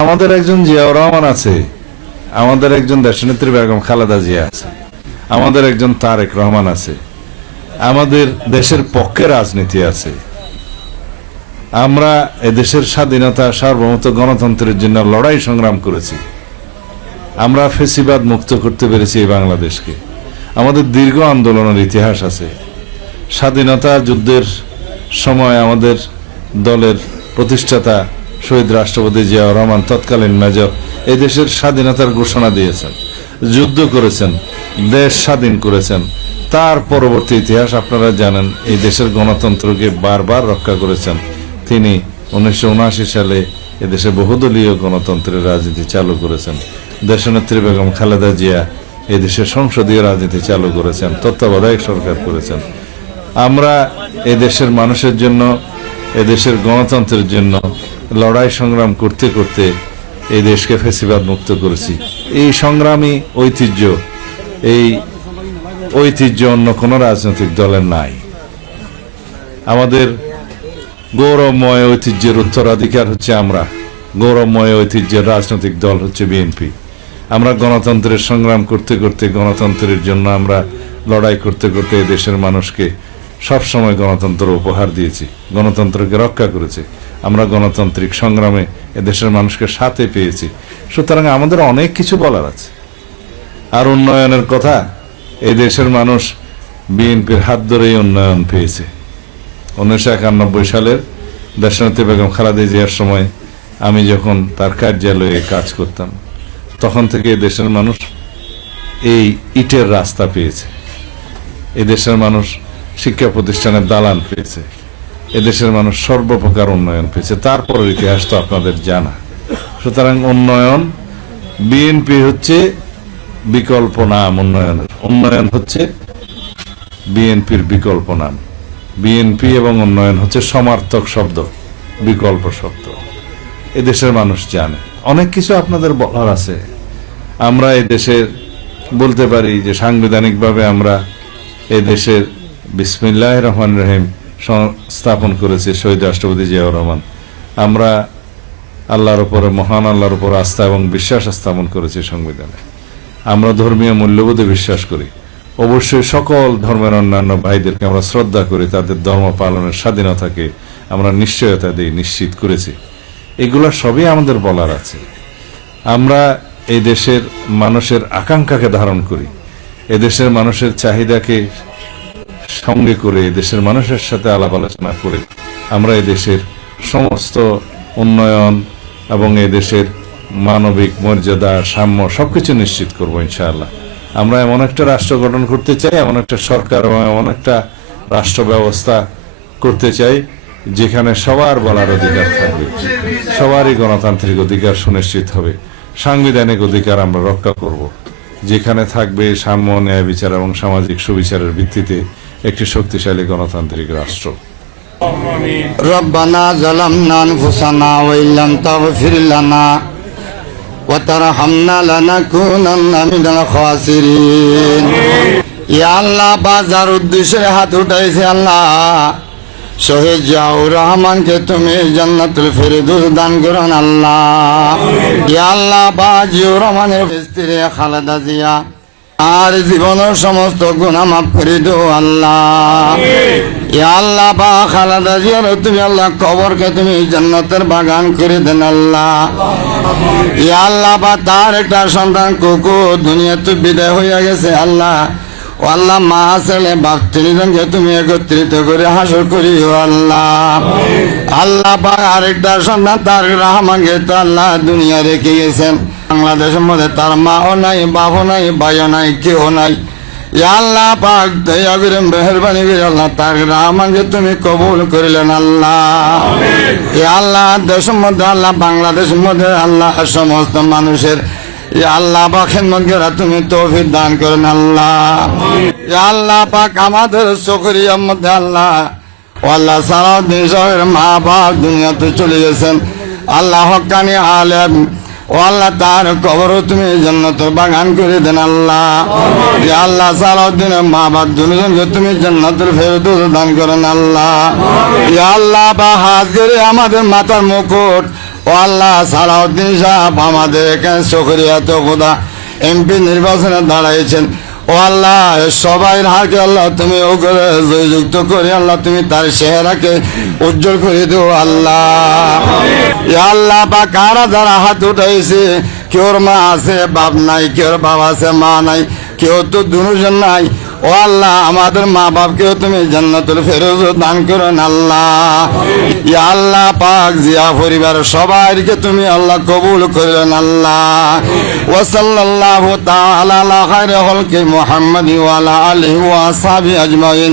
আমাদের একজন জিয়াউর রহমান আছে, আমাদের একজন দেশনেত্রী বেগম খালেদা জিয়া আছে, আমাদের একজন তারেক রহমান আছে, আমাদের দেশের পক্ষে রাজনীতি আছে। আমরা এদেশের স্বাধীনতা, সার্বভৌমত্ব, গণতন্ত্রের জন্য লড়াই সংগ্রাম করেছি। আমরা ফেসিবাদ মুক্ত করতে পেরেছি এই বাংলাদেশকে। আমাদের দীর্ঘ আন্দোলনের ইতিহাস আছে। স্বাধীনতা যুদ্ধের সময় আমাদের দলের প্রতিষ্ঠাতা শহীদ রাষ্ট্রপতি জিয়াউর রহমান তৎকালীন মেজর এই দেশের স্বাধীনতার ঘোষণা দিয়েছেন, যুদ্ধ করেছেন, দেশ স্বাধীন করেছেন। তার পরবর্তী ইতিহাস আপনারা জানেন, এই দেশের গণতন্ত্রকে বারবার রক্ষা করেছেন। তিনি উনিশশো উনআশি সালে এদেশে বহুদলীয় গণতন্ত্রের রাজনীতি চালু করেছেন। দেশনেত্রী বেগম খালেদা জিয়া এই দেশের সংসদীয় রাজনীতি চালু করেছেন, তত্ত্বাবধায়ক সরকার করেছেন। আমরা এ দেশের মানুষের জন্য এ দেশের গণতন্ত্রের জন্য লড়াই সংগ্রাম করতে করতে এই দেশকে ফেসিবাদ মুক্ত করেছি। এই সংগ্রামী ঐতিহ্য। এই ঐতিহ্য অন্য কোনো রাজনৈতিক দলের নাই। আমাদের গৌরবময় ঐতিহ্যের উত্তরাধিকার হচ্ছে আমরা। গৌরবময় ঐতিহ্যের রাজনৈতিক দল হচ্ছে বিএনপি। আমরা গণতন্ত্রের সংগ্রাম করতে করতে, গণতন্ত্রের জন্য আমরা লড়াই করতে করতে দেশের মানুষকে সবসময় গণতন্ত্র উপহার দিয়েছি। গণতন্ত্রকে রক্ষা করেছি। আমরা গণতান্ত্রিক সংগ্রামে এদেশের মানুষকে সাথে পেয়েছি। সুতরাং আমাদের অনেক কিছু বলার আছে। আর উন্নয়নের কথা, এই দেশের মানুষ বিএনপির হাত ধরেই উন্নয়ন পেয়েছে। উনিশশো একানব্বই সালের দেশনেত্রী বেগম খালেদা জিয়ার সময় আমি যখন তার কার্যালয়ে কাজ করতাম, তখন থেকে দেশের মানুষ এই ইটের রাস্তা পেয়েছে। এই দেশের মানুষ শিক্ষা প্রতিষ্ঠানের দালান পেয়েছে। এদেশের মানুষ সর্বপ্রকার উন্নয়ন পেয়েছে। তারপরের ইতিহাস তো আপনাদের জানা। সুতরাং উন্নয়ন, বিএনপি হচ্ছে বিকল্প নাম উন্নয়নের। উন্নয়ন হচ্ছে বিএনপির বিকল্প নাম। বিএনপি এবং উন্নয়ন হচ্ছে সমার্থক শব্দ, বিকল্প শব্দ। এদেশের মানুষ জানে। অনেক কিছু আপনাদের বলার আছে। আমরা দেশের, বলতে পারি যে সাংবিধানিকভাবে আমরা এই দেশের বিসমিল্লাহ রহমান রহিম স্থাপন করেছে শহীদ রাষ্ট্রপতি জিয়াউর রহমান। আমরা আল্লাহর উপরে, মহান আল্লাহর উপর আস্থা এবং বিশ্বাস স্থাপন করেছি সংবিধানে। আমরা ধর্মীয় মূল্যবোধে বিশ্বাস করি। অবশ্যই সকল ধর্মের অন্যান্য ভাইদেরকে আমরা শ্রদ্ধা করি, তাদের ধর্ম পালনের স্বাধীনতাকে আমরা নিশ্চয়তা দিই নিশ্চিত করেছি। এগুলো সবই আমাদের বলার আছে। আমরা এই দেশের মানুষের আকাঙ্ক্ষাকে ধারণ করি। এদেশের মানুষের চাহিদাকে সঙ্গে করে দেশের মানুষের সাথে আলাপ আলোচনা করে আমরা দেশের সমস্ত উন্নয়ন এবং দেশের মানবিক মর্যাদা, সাম্য সবকিছু নিশ্চিত করব ইনশাআল্লাহ। আমরা এমন একটা রাষ্ট্র গঠন করতে চাই, এমন একটা সরকার এবং এমন একটা রাষ্ট্র ব্যবস্থা করতে চাই, যেখানে সবার বলার অধিকার থাকবে, সবারই গণতান্ত্রিক অধিকার সুনিশ্চিত হবে, সাংবিধানিক অধিকার আমরা রক্ষা করব, যেখানে থাকবে সাম্য, ন্যায় বিচার এবং সামাজিক সুবিচারের ভিত্তিতে একটি শক্তিশালী গণতান্ত্রিক রাষ্ট্র ربنا ظلمنا أنفسنا وإن لم تغفر لنا وترحمنا لنكونن من الخاسرين ইয়া আল্লাহ বাজার উদ্দেশ্যে হাত উঠাইছে আল্লাহ শহীদ জিয়াউর রহমানকে তুমি জান্নাতুল ফেরদৌস দান করুন আল্লাহ ইয়া আল্লাহ বা জিয়াউর রহমানের স্ত্রী খালেদা জিয়া আর জীবনের সমস্ত গুণা মাফ করে দো আল্লাহ। আল্লাহ বা খালেদা জিয়ার তুমি আল্লাহ কবরকে তুমি জান্নাতের বাগান করে দেন আল্লাহ। আল্লাহ বা তার একটা সন্তান কুকু দুনিয়াতে বিদায় হইয়া গেছে আল্লাহ। ও আল্লাহ মা ছেলে বাপ তিনজনকে তুমি একত্রিত করে হাসর করিও আল্লাহ। আল্লাহ বা আরেকটা সন্তান তার রাহমানকে তো আল্লাহ দুনিয়া রেখে গেছেন। বাংলাদেশের মধ্যে তার মাও নাই, বাপও নাই, ভাইও নাই কেউ নাই। আল্লাহ পাক দয়া মেহরবানি করে আল্লাহ তার রাহমানকে তুমি কবুল করিলেন আল্লাহ। আল্লাহ দেশের মধ্যে, আল্লাহ বাংলাদেশের মধ্যে, আল্লাহ সমস্ত মানুষের আল্লাহ পাক খেদমত তুমি তৌফিক দান করেন আল্লাহ। আল্লাহ পাক আমাদের চকরিয়ার মধ্যে আল্লাহ আল্লাহ সারাউদ্দিন সাহেবের মা বাপ দুনিয়াতে চলে গেছেন। আল্লাহ হকানি আলেম ও আল্লাহ, তার কবর তুমি জান্নাতের বাগান করে দেন আল্লাহ। যে আল্লাহ সালাউদ্দিনের মা বাপ দুজনকে তুমি জান্নাতের ফেরত দান করেন আল্লাহ। ইয়া আল্লাহ বা হাত করে আমাদের মাথার মুকুট, ও আল্লাহ সালাউদ্দিন সাহেব আমাদের এখানে সকরিয়াত খোদা, এমপি নির্বাচনে দাঁড়াইছেন। ও আল্লাহ সবাই হাকে আল্লাহ তুমি ও করে করে, আল্লাহ তুমি তার চেহারাকে উজ্জ্বল করে দেবো আল্লাহ। আল্লাহ বা কারা যারা হাত উঠাইছে কেউর মা আছে, বাপ নাই কেউর বাবা আছে, মা নাই, কেউ তো দুজন নাই। ও আল্লাহ, আমাদের মা বাপকেও তুমি জান্নাতুল ফেরোজ দান করুন আল্লাহ। ইয়া আল্লাহ পাক জিয়া পরিবার সবাইকে তুমি আল্লাহ কবুল করেন আল্লাহ। ও সাল্লাল্লাহু তাআলা আলা খায়রুল খালকি মুহাম্মাদি ওয়া আলা আলিহি ওয়া আসহাবি আজমাইন।